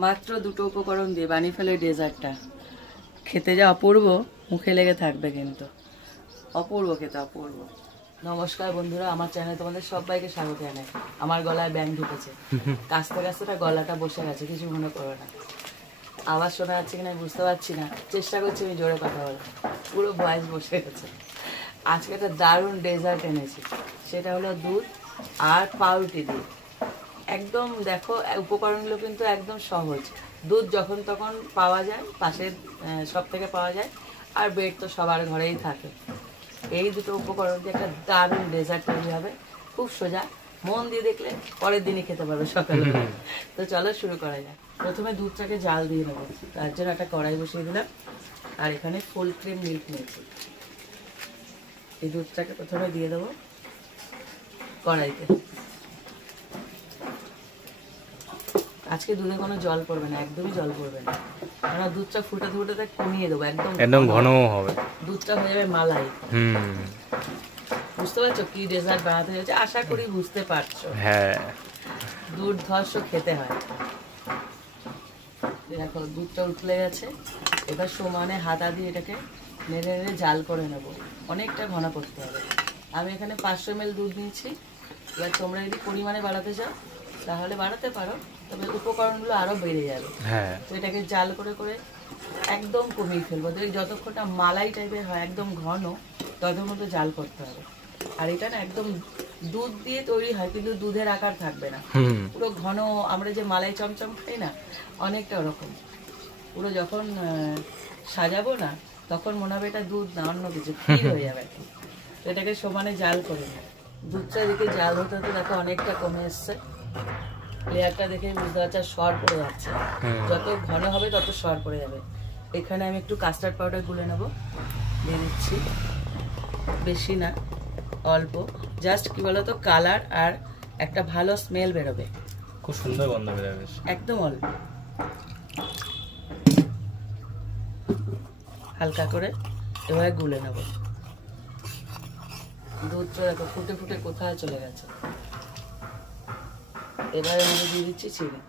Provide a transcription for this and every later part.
মাত্র দুটো উপকরণ দিয়ে বানিয়ে ফেলে ডেজার্টটা। খেতে যা অপূর্ব, মুখে লেগে থাকবে কিন্তু। অপূর্ব খেতে, অপূর্ব। নমস্কার বন্ধুরা, আমার চ্যানেলে তোমাদের সবাইকে স্বাগত জানাই। আমার গলায় ব্যাং ঢুকেছে, কাশতে কাশতে গলাটা বসে গেছে, কিছু মনে করো না। আওয়াজ শোনা যাচ্ছে কিনা বুঝতে পারছি না, চেষ্টা করছি আমি জোরে কথা বলার, পুরো ভয়েস বসে গেছে। আজকে একটা দারুণ ডেজার্ট এনেছি, সেটা হলো দুধ আর পাউরুটি দিয়ে। একদম দেখো উপকরণগুলো কিন্তু একদম সহজ। দুধ যখন তখন পাওয়া যায়, পাশের সব থেকে পাওয়া যায়, আর ব্রেড তো সবার ঘরেই থাকে। এই দুটো উপকরণ দিয়ে একটা দারুণ ডেজার্ট তৈরি হবে, খুব সোজা। মন দিয়ে দেখলে পরের দিনই খেতে পারবে সকালে। তো চলো শুরু করা যাক। প্রথমে দুধটাকে জাল দিয়ে নেবো, তার জন্য একটা কড়াই বসিয়ে দিলাম। আর এখানে ফুল ক্রিম মিল্ক নিয়েছি। এই দুধটাকে প্রথমে দিয়ে দেবো কড়াইতে। আজকে দুধে কোনো জল পড়বে না, একদমই জল পড়বে না, কারণ দুধটা ফুটাতে ফুটাতে কমিয়ে দেবো, একদম ঘন হবে, দুধটা হয়ে যাবে মালাই। বুঝতে পারছো কি ডেজার্ট বানাতে হয়েছে? আশা করি বুঝতে পারছো। হ্যাঁ, দুর্ধর্ষ খেতে হয়। দেখো দুধটা উঠলে গেছে, এবার সমানে হাতা দিয়ে এটাকে নেড়ে নেড়ে জাল করে নেবো। অনেকটা ঘন করতে হবে। আমি এখানে 500 ml দুধ নিয়েছি। এবার তোমরা যদি পরিমাণে বাড়াতে চাও তাহলে বাড়াতে পারো, তবে উপকরণগুলো আরো বেড়ে যাবে। তো এটাকে জাল করে করে একদম কমিয়ে ফেলবো। যতক্ষণটা মালাই টাইপের হয়, একদম ঘন, ততক্ষণ তো জাল করতে হবে। আর এটা না একদম দুধ দিয়ে তৈরি হয়, কিন্তু দুধের আকার থাকবে না, পুরো ঘন। আমরা যে মালাই চমচম খাই না, অনেকটা ওরকম। পুরো যখন সাজাবো না, তখন মনে হবে এটা দুধ না, অন্য কিছু ক্ষীর হয়ে যাবে। তো এটাকে সমানে জাল করে নেব। দুধটা এদিকে জাল হতে হতে দেখো অনেকটা কমে এসছে। লেয়ারটা দেখে বুঝতে পারছি সর পড়ে যাচ্ছে। যত ঘন হবে তত সর পড়ে যাবে। এখানে আমি একটু কাস্টার্ড পাউডার গুলে নেবো, দিয়ে দিচ্ছি। বেশি না, অল্প, জাস্ট কি বলতো কালার আর একটা ভালো স্মেল বেরোবে, খুব সুন্দর গন্ধ বেরোবে। একদম অল্প, হালকা করে এভাবে গুলে নেব। দুধটা দেখো ফুটে ফুটে কোথায় চলে গেছে। এবারে আমি দিয়ে দিচ্ছি চিনি।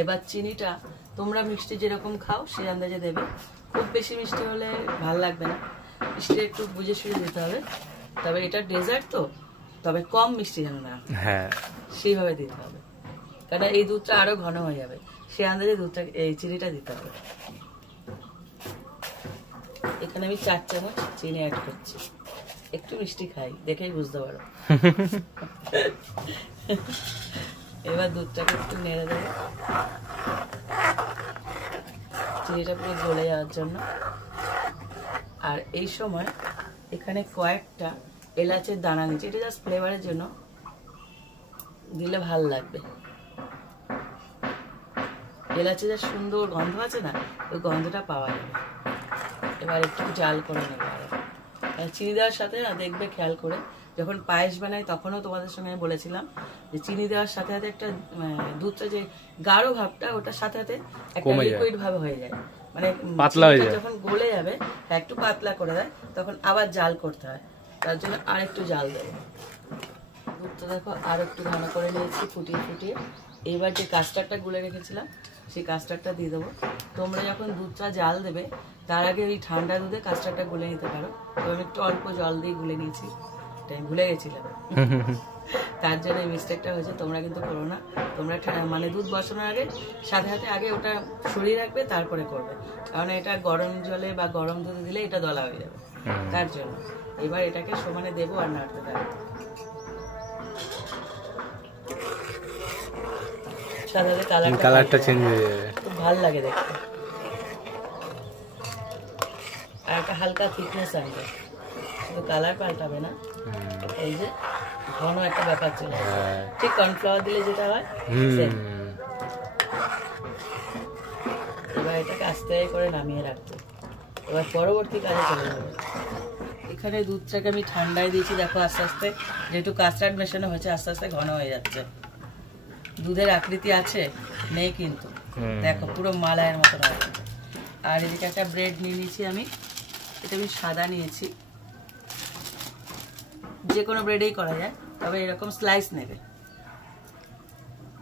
এবার চিনিটা তোমরা মিষ্টি যেরকম খাও সেই আন্দাজে দেবে। খুব বেশি মিষ্টি হলে ভালো লাগবে না, মিষ্টি একটু বুঝে সুঝে দিতে হবে। তবে এটা ডেজার্ট তো, তবে কম মিষ্টি যেন না, হ্যাঁ সেইভাবে দিতে হবে, কারণ এই দুধটা আরো ঘন হয়ে যাবে। সেই আন্দাজে দুধটা, এই চিনিটা দিতে হবে। এখানে আমি 4 চামচ চিনি অ্যাড করছি। একটু মিষ্টি খাই, দেখেই বুঝতে পারো। এবার দুধটাকে একটু নেড়ে দেবো, চিনিটা পুরো গলে যাওয়ার জন্য। আর এই সময় এখানে কয়েকটা এলাচের দানা নিচ্ছি, এটা জাস্ট ফ্লেভারের জন্য, দিলে ভাল লাগবে। এলাচে যা সুন্দর গন্ধ আছে না, ওই গন্ধটা পাওয়া যাবে। এবার একটু জাল করে নেবো। আর চিনি দেওয়ার সাথে না দেখবে খেয়াল করে, যখন পায়েস বানাই তখনও তোমাদের সঙ্গে আমি বলেছিলাম যে চিনি দেওয়ার সাথে সাথে একটা দুধটা যে গাঢ় ভাবটা, ওটার সাথে সাথে একটা লিকুইড ভাবে হয়ে যায়, মানে পাতলা হয়ে যায়। যখন গলে যাবে একটু পাতলা করে দেয়, তখন আবার জাল করতে হয়। তার জন্য আর একটু জাল দেবো। দুধটা দেখো আর একটু ঘন করে নিয়েছি, ফুটিয়ে ফুটিয়ে। এবার যে কাস্টার্ডটা গুলে রেখেছিলাম, সেই কাস্টার্ডটা দিয়ে দেবো। তোমরা যখন দুধটা জাল দেবে তার আগে ওই ঠান্ডা দুধে কাস্টার্ডটা গুলে নিতে পারো। তো আমি একটু অল্প জল দিয়ে গুলে নিয়েছি, আমি ভুলে গেছিলাম, তার জন্য এই মিস্টেকটা হয়েছে। তোমরা কিন্তু করো না, তোমরা মানে দুধ বসানোর আগে সাথে সাথে আগে ওটা সরিয়ে রাখবে, তারপরে করবে, কারণ এটা গরম জলে বা গরম দুধে দিলে এটা দলা হয়ে যাবে, তার জন্য। এবার এটাকে সমানে দেবো আর নাড়তে থাকবো। সাথে সাথে কালারটা চেঞ্জ হয়ে যাবে, খুব ভালো লাগে দেখতে। আর একটা হালকা থিকনেস আনবে, শুধু কালার পাল্টাবে না, এই যে ঘন একটা ব্যাপার চলে আসে, ঠিক কর্নফ্লাওয়ার দিলে যেটা হয় সেম। এবার এটাকে আস্তে করে নামিয়ে রাখবো। এবার পরবর্তী কাজে চলে যাবে। এখানে দুধটাকে আমি ঠান্ডায় দিয়েছি, দেখো আস্তে আস্তে, যেহেতু কাস্টার্ড মেশানো হয়েছে, আস্তে আস্তে ঘন হয়ে যাচ্ছে। দুধের আকৃতি আছে নেই কিন্তু, দেখো পুরো মালাইয়ের মতো আছে। আর এদিকে একটা ব্রেড নিয়ে নিয়েছি আমি, এটা আমি সাদা নিয়েছি, যে কোনো ব্রেডেই করা যায়, তবে এরকম স্লাইস নেবে।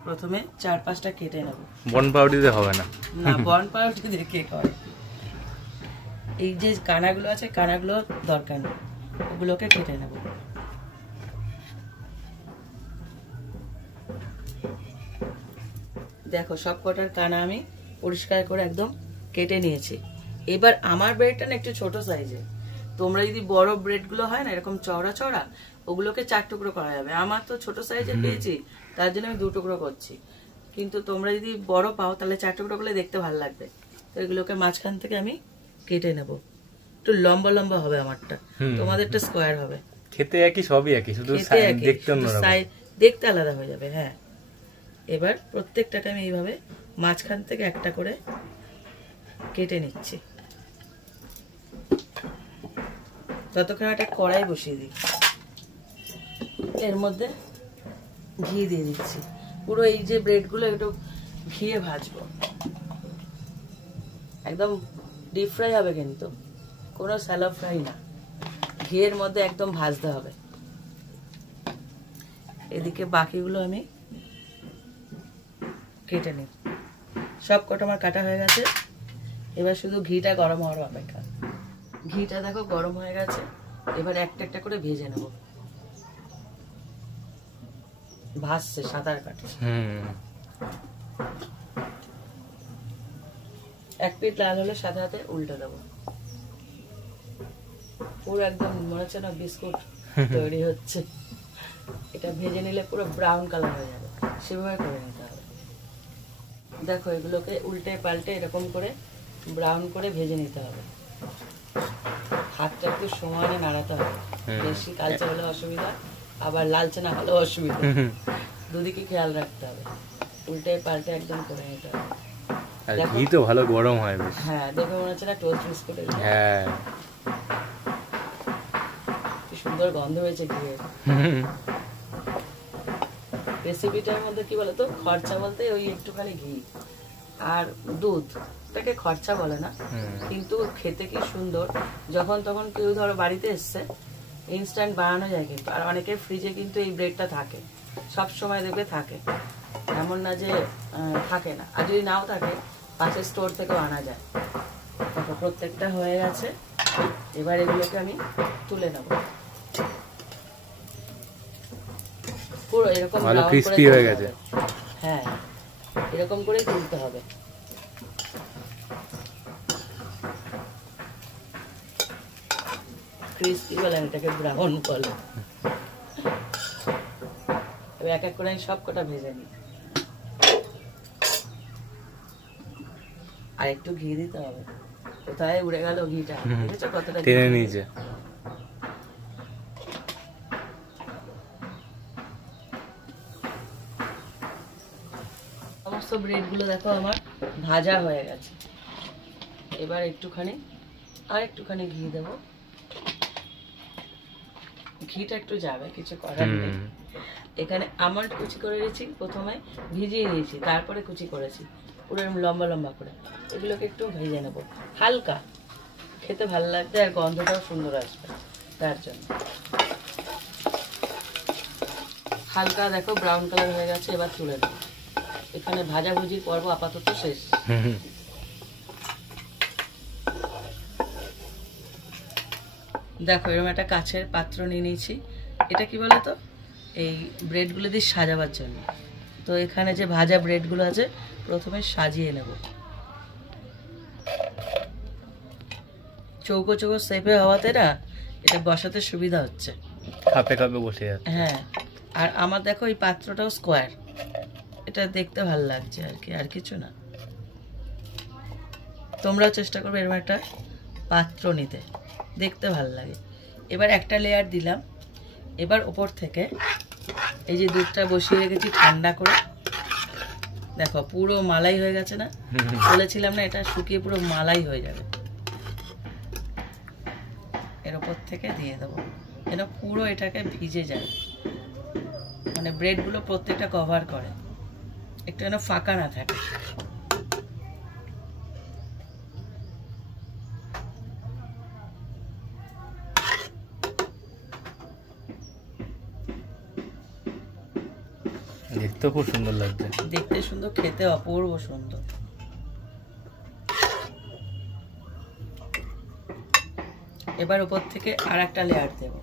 প্রথমে 4-5টা কেটে নেব। বন পাউডারে হবে না? না, বন পাউডার দিয়ে কে করে? এই যে কানাগুলো আছে, কানাগুলো দরকার নেই, ওগুলোকে কেটে নেব। দেখো সব কটার কানা আমি পরিষ্কার করে একদম কেটে নিয়েছি। এবার আমার ব্রেডটা না একটু ছোট সাইজের, তোমরা যদি বড় ব্রেড গুলো হয় না এরকম চওড়া চওড়া, ওগুলোকে 4 টুকরো করা যাবে। আমার তো ছোট সাইজের পেয়েছি, তার জন্য আমি 2 টুকরো করছি। কিন্তু তোমরা যদি বড় পাও তাহলে 4 টুকরো করলে দেখতে ভালো লাগবে। তো এগুলোকে মাঝখান থেকে আমি কেটে নেব। একটু লম্বা লম্বা হবে আমারটা, তোমাদেরটা স্কোয়ার হবে। খেতে একই, সবই একই, শুধু দেখতে অন্যরকম, দেখতে আলাদা হয়ে যাবে। হ্যাঁ, এবার প্রত্যেকটাকে আমি এইভাবে মাঝখান থেকে একটা করে কেটে নিচ্ছি। ততক্ষণ একটা কড়াই বসিয়ে দিই, এর মধ্যে ঘি দিয়ে দিচ্ছি। পুরো এই যে ব্রেডগুলো একটু ঘিয়ে ভাজবো, একদম ডিপ ফ্রাই হবে, কিন্তু কোনো স্যালো ফ্রাই না, ঘিয়ের মধ্যে একদম ভাজতে হবে। এদিকে বাকিগুলো আমি কেটে নিই। সব কটা আমার কাটা হয়ে গেছে, এবার শুধু ঘিটা গরম হওয়ার অপেক্ষা। ঘিটা দেখো গরম হয়ে গেছে, এবার একটা একটা করে ভেজে নেব। ভাজছে, সাঁতার কাটে। এক পিঠ লাল হলে সাথে সাথে উল্টে দেবো। পুরো একদম মনে হচ্ছে না বিস্কুট তৈরি হচ্ছে। এটা ভেজে নিলে পুরো ব্রাউন কালার হয়ে যাবে, সেভাবে করে নিতে হবে। দেখো এগুলোকে উল্টে পাল্টে এরকম করে ব্রাউন করে ভেজে নিতে হবে। হাতটা একটু সমানে নাড়াতে হবে, বেশি কালচে হলে অসুবিধা, আবার লালচে না হলেও অসুবিধা, দুদিকে খেয়াল রাখতে হবে। উল্টে পাল্টে একদম করে নিতে হবে। ঘি তো ভালো গরম হয় বেশ। হ্যাঁ, দেখে মনে হচ্ছে না টোস্ট বিস্কুটের। হ্যাঁ, কি সুন্দর গন্ধ হয়েছে ঘিয়ের। রেসিপিটার মধ্যে কি বলতো, খরচা বলতে ওই একটুখানি ঘি আর দুধ, এটাকে খরচা বলে না, কিন্তু খেতে কি সুন্দর। যখন তখন কেউ ধরো বাড়িতে এসছে, ইনস্ট্যান্ট বানানো যায় কিন্তু। আর অনেকের ফ্রিজে কিন্তু এই ব্রেডটা থাকে, সব সময় দেখবে থাকে, এমন না যে থাকে না। আর যদি নাও থাকে, পাশের স্টোর থেকেও আনা যায়। দেখো প্রত্যেকটা হয়ে গেছে, এবার এগুলোকে আমি তুলে নেব। পুরো এরকম ভালো ক্রিস্পি হয়ে গেছে। হ্যাঁ, এরকম করে তুলতে হবে। ক্রিস্পি বলে, এটাকে ব্রাউন বলে। এবার এক এক করে আমি সব কটা ভেজে নিই। আর একটু ঘি দিতে হবে। কোথায় উড়ে গেল ঘিটা, দেখেছো কতটা টেনে নিয়েছে। সমস্ত ব্রেড গুলো দেখো আমার ভাজা হয়ে গেছে। এবার একটুখানি ঘি দেবো। ঘিটা একটু যাবে, কিছু করার নেই। এখানে আমন্ড কুচি করে নিয়েছি, প্রথমে ভিজিয়ে নিয়েছি, তারপরে কুচি করেছি পুরো লম্বা লম্বা করে। এগুলোকে একটু ভেজে নেবো হালকা, খেতে ভালো লাগবে আর গন্ধটাও সুন্দর আসবে, তার জন্য। হালকা দেখো ব্রাউন কালার হয়ে গেছে, এবার তুলে দেবো। এখানে ভাজাভুজির পর্ব আপাতত শেষ। দেখো এরকম একটা কাছের পাত্র নিয়ে নিয়েছি। এটা কি বলতো, এই ব্রেডগুলো দিয়ে সাজাবার জন্য। তো এখানে যে ভাজা ব্রেডগুলো আছে, প্রথমে সাজিয়ে নেব। চৌকো চৌকো শেপে হওয়াতে না এটা বসাতে সুবিধা হচ্ছে, খাপে খাপে বসে যাচ্ছে। হ্যাঁ, আর আমার দেখো এই পাত্রটাও স্কোয়ার, এটা দেখতে ভালো লাগছে আর কি, আর কিছু না। তোমরাও চেষ্টা করবে এরকম একটা পাত্র নিতে, দেখতে ভালো লাগে। এবার একটা লেয়ার দিলাম। এবার ওপর থেকে এই যে দুধটা বসিয়ে রেখেছি ঠান্ডা করে, দেখো পুরো মালাই হয়ে গেছে না? বলেছিলাম না এটা শুকিয়ে পুরো মালাই হয়ে যাবে। এর ওপর থেকে দিয়ে দেবো, যেন পুরো এটাকে ভিজে যায়, মানে ব্রেডগুলো প্রত্যেকটা কভার করে, একটু যেন ফাঁকা না থাকে। দেখতেও খুব সুন্দর লাগছে। দেখতে সুন্দর, খেতে অপূর্ব সুন্দর। এবার উপর থেকে আর একটা লেয়ার দেব।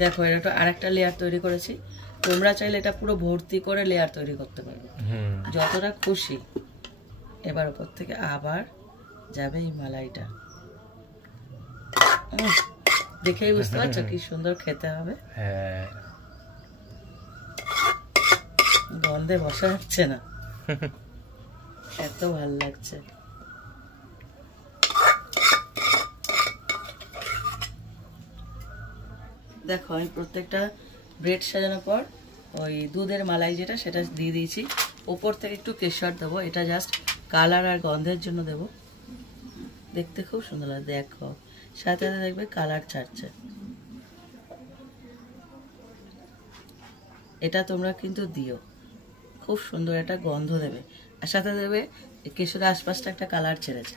দেখো এটা আর একটা লেয়ার তৈরি করেছি। তোমরা চাইলে এটা পুরো ভর্তি করে লেয়ার তৈরি করতে পারবে, যতটা খুশি। এবার উপর থেকে আবার যাবে এই মালাইটা। দেখেই বুঝতে পারছো কি সুন্দর খেতে হবে। হ্যাঁ, গন্ধে বসা যাচ্ছে না, এত ভালো লাগছে। দেখো আমি প্রত্যেকটা ব্রেড সাজানোর পর ওই দুধের মালাই যেটা সেটা দিয়ে দিয়েছি। ওপর থেকে একটু কেশর দেবো, এটা জাস্ট কালার আর গন্ধের জন্য দেবো। দেখতে খুব সুন্দর লাগে। দেখো সাথে সাথে দেখবে কালার ছাড়ছে। এটা তোমরা কিন্তু দিও, খুব সুন্দর একটা গন্ধ দেবে। আর সাথে দেবে কেশরের আশপাশটা একটা কালার ছেড়েছে,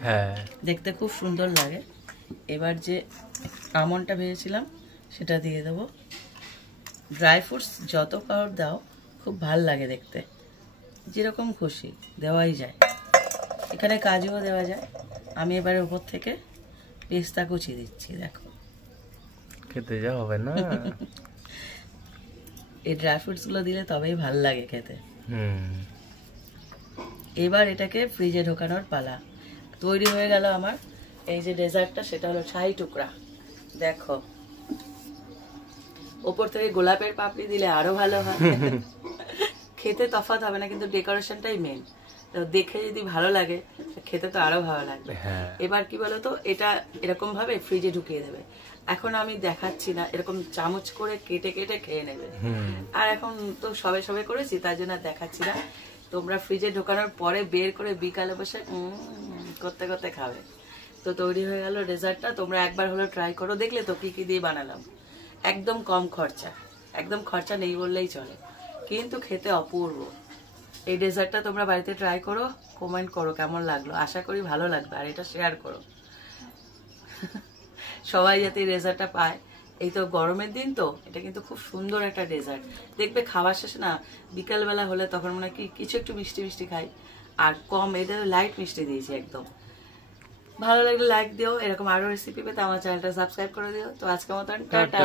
দেখতে খুব সুন্দর লাগে। এবার যে আমন্ডটা ভেজেছিলাম সেটা দিয়ে দেবো। ড্রাই ফ্রুটস যত পাওয়ার দাও খুব ভাল লাগে দেখতে, যেরকম খুশি দেওয়াই যায়। এখানে কাজুও দেওয়া যায়। আমি এবারে উপর থেকে পেস্তা কুচি দিচ্ছি। দেখো খেতে যা হবে না। এই ড্রাই ফ্রুটস গুলো দিলে তবেই ভাল লাগে খেতে। এবার এটাকে ফ্রিজে ঢোকানোর পালা। তৈরি হয়ে গেল আমার এই যে ডেজার্টটা, সেটা হলো শাহী টুকরা। দেখো ওপর থেকে গোলাপের পাপড়ি দিলে আরো ভালো হয়। খেতে তফাৎ হবে না, কিন্তু ডেকোরেশনটাই মেন। দেখে যদি ভালো লাগে খেতে তো আরো ভালো লাগবে। এবার কি বলতো, এটা এরকম ভাবে ফ্রিজে ঢুকিয়ে দেবে। এখন আমি দেখাচ্ছি না, এরকম চামচ করে কেটে কেটে খেয়ে নেবে। আর এখন তো সবে সবে করেছি, তার জন্য দেখাচ্ছি না। তোমরা ফ্রিজে ঢোকানোর পরে বের করে বিকালে বসে করতে করতে খাবে। তো তৈরি হয়ে গেল ডেজার্টটা। তোমরা একবার হলো ট্রাই করো। দেখলে তো কি কি দিয়ে বানালাম, একদম কম খরচা, একদম খরচা নেই বললেই চলে, কিন্তু খেতে অপূর্ব। এই ডেজার্টটা তোমরা বাড়িতে ট্রাই করো, কমেন্ট করো কেমন লাগলো। আশা করি ভালো লাগবে, আর এটা শেয়ার করো। সবাই যাতে এই ডেজার্টটা পায়। এই তো গরমের দিন তো, এটা কিন্তু খুব সুন্দর একটা ডেজার্ট। দেখবে খাওয়ার শেষে না বিকালবেলা হলে তখন মনে হয় কি কিছু একটু মিষ্টি মিষ্টি খাই, আর কম এদের লাইট মিষ্টি দিয়েছি একদম। ভালো লাগলে লাইক দিও। এরকম আরো রেসিপি পেতে আমার চ্যানেলটা সাবস্ক্রাইব করে দিও। তো আজকের মতন টাটা।